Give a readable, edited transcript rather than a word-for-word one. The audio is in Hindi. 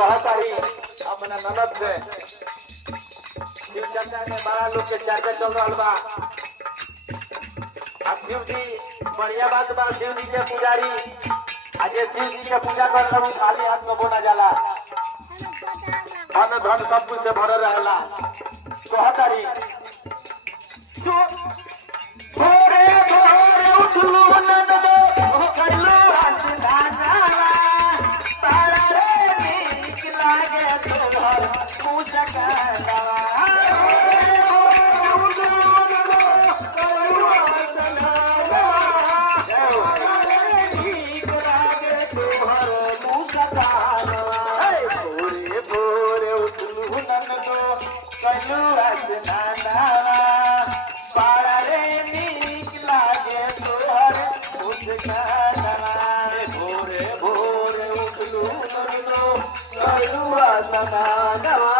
अपना ननद से शिव चर्चा में बड़ा लोग के चर्चा चल रहा बा। अब शिव जी बढ़िया बात बा, शिव जी के पुजारी आज शिव जी के पूजा कर रहा खाली हाथ में बोला जाला, धन धन सब कुछ से भर रहला। कहतारी भोरे भोरे उठलू ननदो कइलो हाथ दाना तारा रे नीक लागे तोहर पूजा करवा। भोरे भोरे उठलू ननदो कइलो हाथ दाना